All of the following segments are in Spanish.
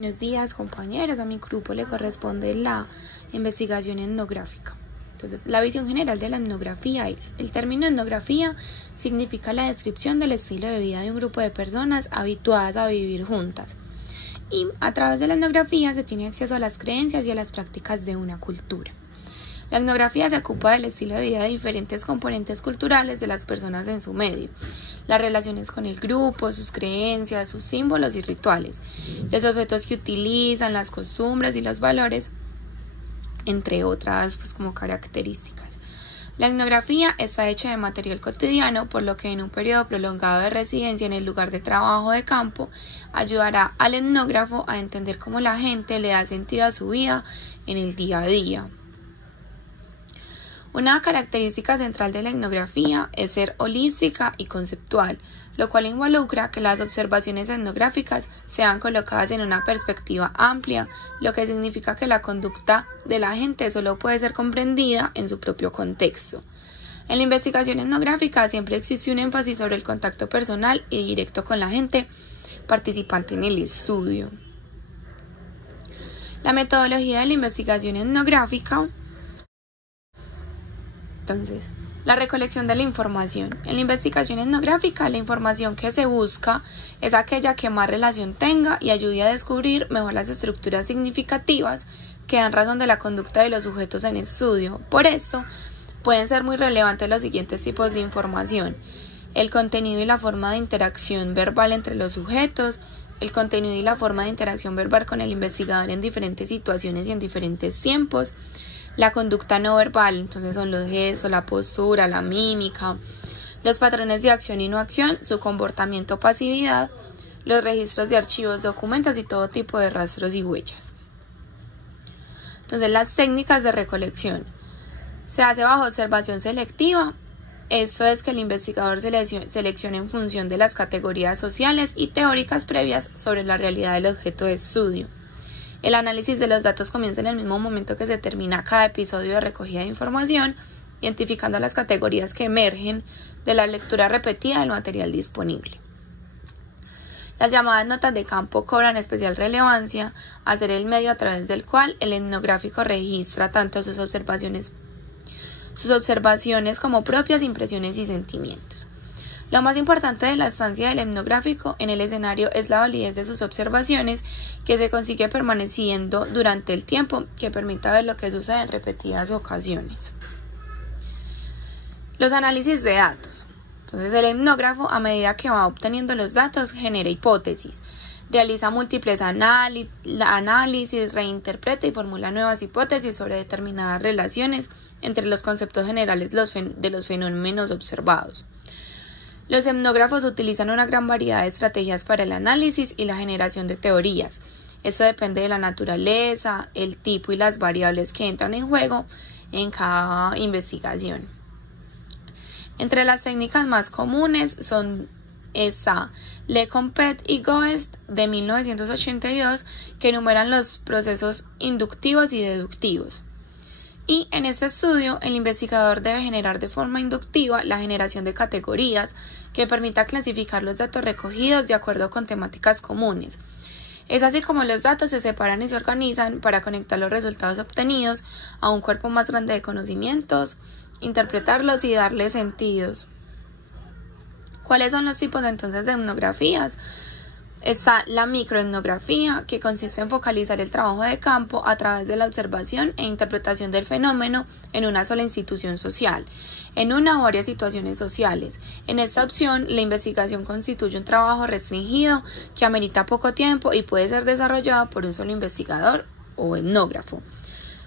Buenos días, compañeros. A mi grupo le corresponde la investigación etnográfica. Entonces, la visión general de la etnografía es: el término etnografía significa la descripción del estilo de vida de un grupo de personas habituadas a vivir juntas. Y a través de la etnografía se tiene acceso a las creencias y a las prácticas de una cultura. La etnografía se ocupa del estilo de vida de diferentes componentes culturales de las personas en su medio, las relaciones con el grupo, sus creencias, sus símbolos y rituales, los objetos que utilizan, las costumbres y los valores, entre otras como características. La etnografía está hecha de material cotidiano, por lo que en un periodo prolongado de residencia en el lugar de trabajo de campo ayudará al etnógrafo a entender cómo la gente le da sentido a su vida en el día a día. Una característica central de la etnografía es ser holística y conceptual, lo cual involucra que las observaciones etnográficas sean colocadas en una perspectiva amplia, lo que significa que la conducta de la gente solo puede ser comprendida en su propio contexto. En la investigación etnográfica siempre existe un énfasis sobre el contacto personal y directo con la gente participante en el estudio. La metodología de la investigación etnográfica. Entonces, la recolección de la información. En la investigación etnográfica, la información que se busca es aquella que más relación tenga y ayude a descubrir mejor las estructuras significativas que dan razón de la conducta de los sujetos en estudio. Por eso, pueden ser muy relevantes los siguientes tipos de información: el contenido y la forma de interacción verbal entre los sujetos, el contenido y la forma de interacción verbal con el investigador en diferentes situaciones y en diferentes tiempos, la conducta no verbal, entonces son los gestos, la postura, la mímica, los patrones de acción y no acción, su comportamiento o pasividad, los registros de archivos, documentos y todo tipo de rastros y huellas. Entonces, las técnicas de recolección. Se hace bajo observación selectiva. Esto es que el investigador seleccione en función de las categorías sociales y teóricas previas sobre la realidad del objeto de estudio. El análisis de los datos comienza en el mismo momento que se termina cada episodio de recogida de información, identificando las categorías que emergen de la lectura repetida del material disponible. Las llamadas notas de campo cobran especial relevancia al ser el medio a través del cual el etnográfico registra tanto sus observaciones como propias impresiones y sentimientos. Lo más importante de la estancia del etnográfico en el escenario es la validez de sus observaciones, que se consigue permaneciendo durante el tiempo que permita ver lo que sucede en repetidas ocasiones. Los análisis de datos. Entonces, el etnógrafo, a medida que va obteniendo los datos, genera hipótesis, realiza múltiples análisis, reinterpreta y formula nuevas hipótesis sobre determinadas relaciones entre los conceptos generales de los fenómenos observados. Los etnógrafos utilizan una gran variedad de estrategias para el análisis y la generación de teorías. Esto depende de la naturaleza, el tipo y las variables que entran en juego en cada investigación. Entre las técnicas más comunes son Lecomte y Goest de 1982, que enumeran los procesos inductivos y deductivos. Y en este estudio, el investigador debe generar de forma inductiva la generación de categorías que permita clasificar los datos recogidos de acuerdo con temáticas comunes. Es así como los datos se separan y se organizan para conectar los resultados obtenidos a un cuerpo más grande de conocimientos, interpretarlos y darles sentidos. ¿Cuáles son los tipos entonces de etnografías? Está la microetnografía, que consiste en focalizar el trabajo de campo a través de la observación e interpretación del fenómeno en una sola institución social, en una o varias situaciones sociales. En esta opción, la investigación constituye un trabajo restringido que amerita poco tiempo y puede ser desarrollado por un solo investigador o etnógrafo.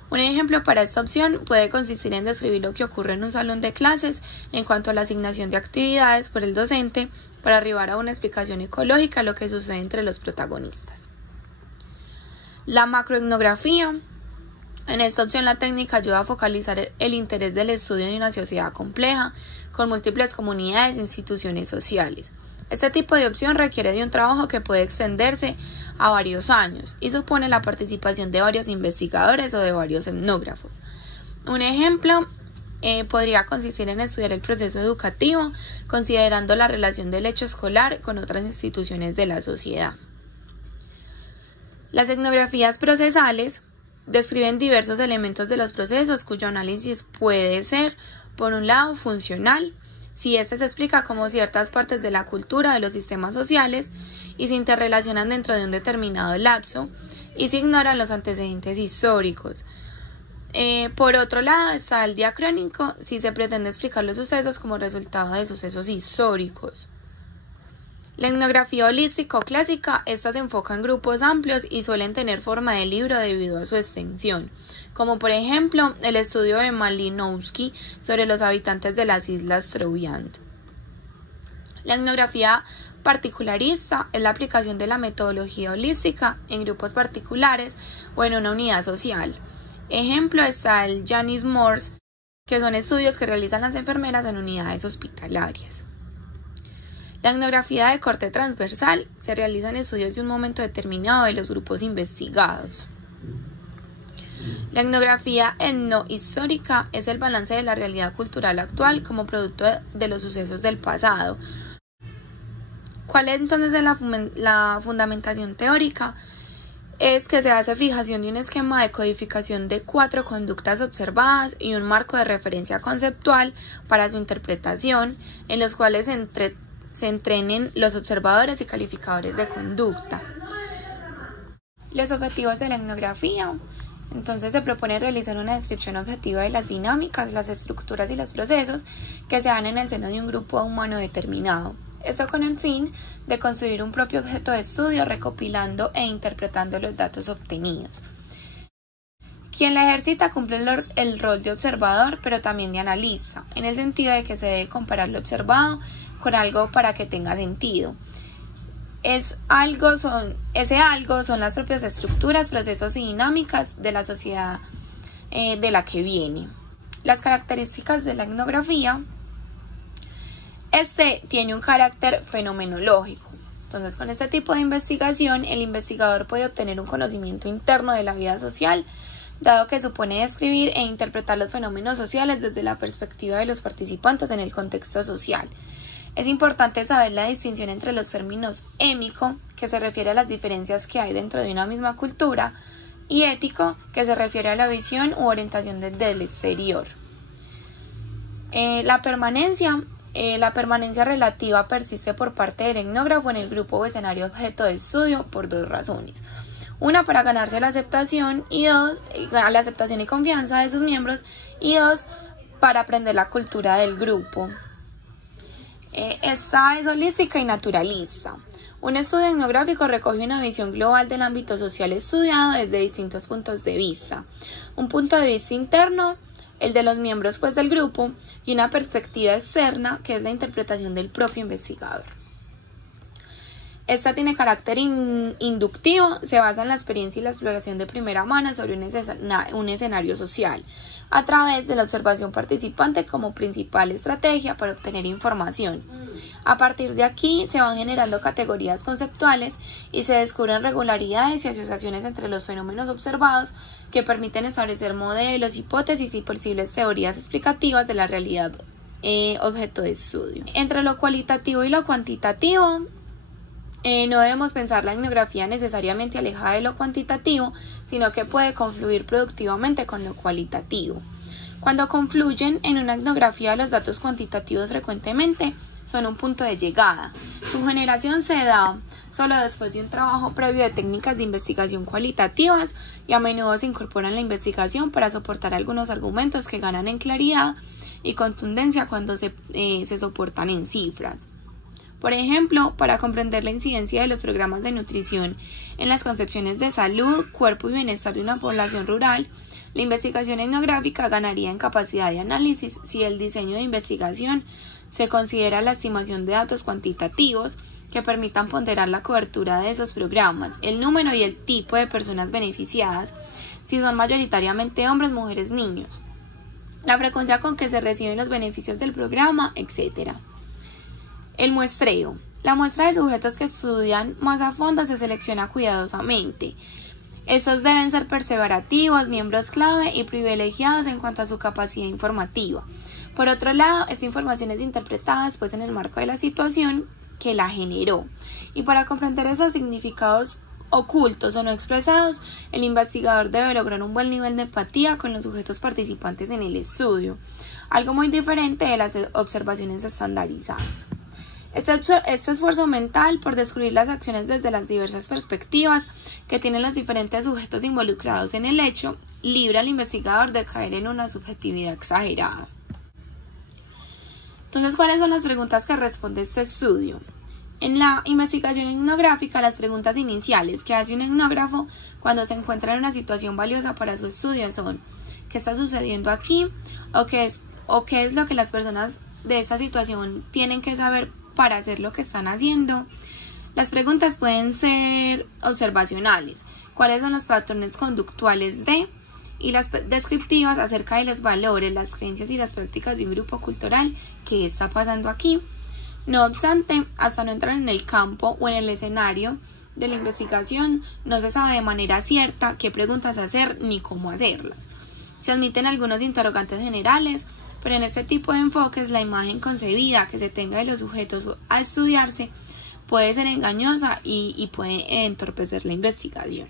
Un ejemplo para esta opción puede consistir en describir lo que ocurre en un salón de clases en cuanto a la asignación de actividades por el docente para arribar a una explicación ecológica de lo que sucede entre los protagonistas. La macroetnografía. En esta opción, la técnica ayuda a focalizar el interés del estudio de una sociedad compleja con múltiples comunidades e instituciones sociales. Este tipo de opción requiere de un trabajo que puede extenderse a varios años y supone la participación de varios investigadores o de varios etnógrafos. Un ejemplo podría consistir en estudiar el proceso educativo, considerando la relación del hecho escolar con otras instituciones de la sociedad. Las etnografías procesales describen diversos elementos de los procesos cuyo análisis puede ser, por un lado, funcional, si éste se explica como ciertas partes de la cultura de los sistemas sociales y se interrelacionan dentro de un determinado lapso y se ignoran los antecedentes históricos. Por otro lado está el diacrónico, si se pretende explicar los sucesos como resultado de sucesos históricos. La etnografía holística o clásica, esta se enfoca en grupos amplios y suelen tener forma de libro debido a su extensión, como por ejemplo el estudio de Malinowski sobre los habitantes de las islas Trobriand. La etnografía particularista es la aplicación de la metodología holística en grupos particulares o en una unidad social. Ejemplo está el Janis Morse, que son estudios que realizan las enfermeras en unidades hospitalarias. La etnografía de corte transversal se realiza en estudios de un momento determinado de los grupos investigados. La etnografía etnohistórica es el balance de la realidad cultural actual como producto de los sucesos del pasado. ¿Cuál es entonces la fundamentación teórica? Es que se hace fijación de un esquema de codificación de 4 conductas observadas y un marco de referencia conceptual para su interpretación, en los cuales se entrenen los observadores y calificadores de conducta. Los objetivos de la etnografía. Entonces se propone realizar una descripción objetiva de las dinámicas, las estructuras y los procesos que se dan en el seno de un grupo humano determinado. Esto con el fin de construir un propio objeto de estudio recopilando e interpretando los datos obtenidos. Quien la ejercita cumple el rol de observador, pero también de analista, en el sentido de que se debe comparar lo observado con algo para que tenga sentido. Ese algo son las propias estructuras, procesos y dinámicas de la sociedad de la que viene. Las características de la etnografía. Este tiene un carácter fenomenológico. Entonces, con este tipo de investigación, el investigador puede obtener un conocimiento interno de la vida social, dado que supone describir e interpretar los fenómenos sociales desde la perspectiva de los participantes en el contexto social. Es importante saber la distinción entre los términos émico, que se refiere a las diferencias que hay dentro de una misma cultura, y ético, que se refiere a la visión u orientación desde el exterior. La permanencia relativa persiste por parte del etnógrafo en el grupo o escenario objeto de estudio por 2 razones. Una, para ganarse la aceptación y confianza de sus miembros, y 2, para aprender la cultura del grupo. Esta es holística y naturalista. Un estudio etnográfico recoge una visión global del ámbito social estudiado desde distintos puntos de vista. Un punto de vista interno, el de los miembros del grupo, y una perspectiva externa, que es la interpretación del propio investigador. Esta tiene carácter inductivo, se basa en la experiencia y la exploración de primera mano sobre un escenario social, a través de la observación participante como principal estrategia para obtener información. A partir de aquí se van generando categorías conceptuales y se descubren regularidades y asociaciones entre los fenómenos observados que permiten establecer modelos, hipótesis y posibles teorías explicativas de la realidad objeto de estudio. Entre lo cualitativo y lo cuantitativo, no debemos pensar la etnografía necesariamente alejada de lo cuantitativo, sino que puede confluir productivamente con lo cualitativo. Cuando confluyen en una etnografía, los datos cuantitativos frecuentemente son un punto de llegada. Su generación se da solo después de un trabajo previo de técnicas de investigación cualitativas y a menudo se incorporan a la investigación para soportar algunos argumentos que ganan en claridad y contundencia cuando se soportan en cifras. Por ejemplo, para comprender la incidencia de los programas de nutrición en las concepciones de salud, cuerpo y bienestar de una población rural, la investigación etnográfica ganaría en capacidad de análisis si el diseño de investigación se considera la estimación de datos cuantitativos que permitan ponderar la cobertura de esos programas, el número y el tipo de personas beneficiadas, si son mayoritariamente hombres, mujeres, niños, la frecuencia con que se reciben los beneficios del programa, etc. El muestreo. La muestra de sujetos que estudian más a fondo se selecciona cuidadosamente. Estos deben ser perseverativos, miembros clave y privilegiados en cuanto a su capacidad informativa. Por otro lado, esta información es interpretada después en el marco de la situación que la generó. Y para comprender esos significados ocultos o no expresados, el investigador debe lograr un buen nivel de empatía con los sujetos participantes en el estudio, algo muy diferente de las observaciones estandarizadas. Este esfuerzo mental por descubrir las acciones desde las diversas perspectivas que tienen los diferentes sujetos involucrados en el hecho, libra al investigador de caer en una subjetividad exagerada. Entonces, ¿cuáles son las preguntas que responde este estudio? En la investigación etnográfica, las preguntas iniciales que hace un etnógrafo cuando se encuentra en una situación valiosa para su estudio son: ¿qué está sucediendo aquí? ¿O qué es lo que las personas de esta situación tienen que saber para hacer lo que están haciendo? Las preguntas pueden ser observacionales: ¿cuáles son los patrones conductuales de? Y las descriptivas acerca de los valores, las creencias y las prácticas de un grupo cultural. ¿Qué está pasando aquí? No obstante, hasta no entrar en el campo o en el escenario de la investigación, no se sabe de manera cierta qué preguntas hacer ni cómo hacerlas. Se admiten algunos interrogantes generales, pero en este tipo de enfoques la imagen concebida que se tenga de los sujetos a estudiarse puede ser engañosa y puede entorpecer la investigación.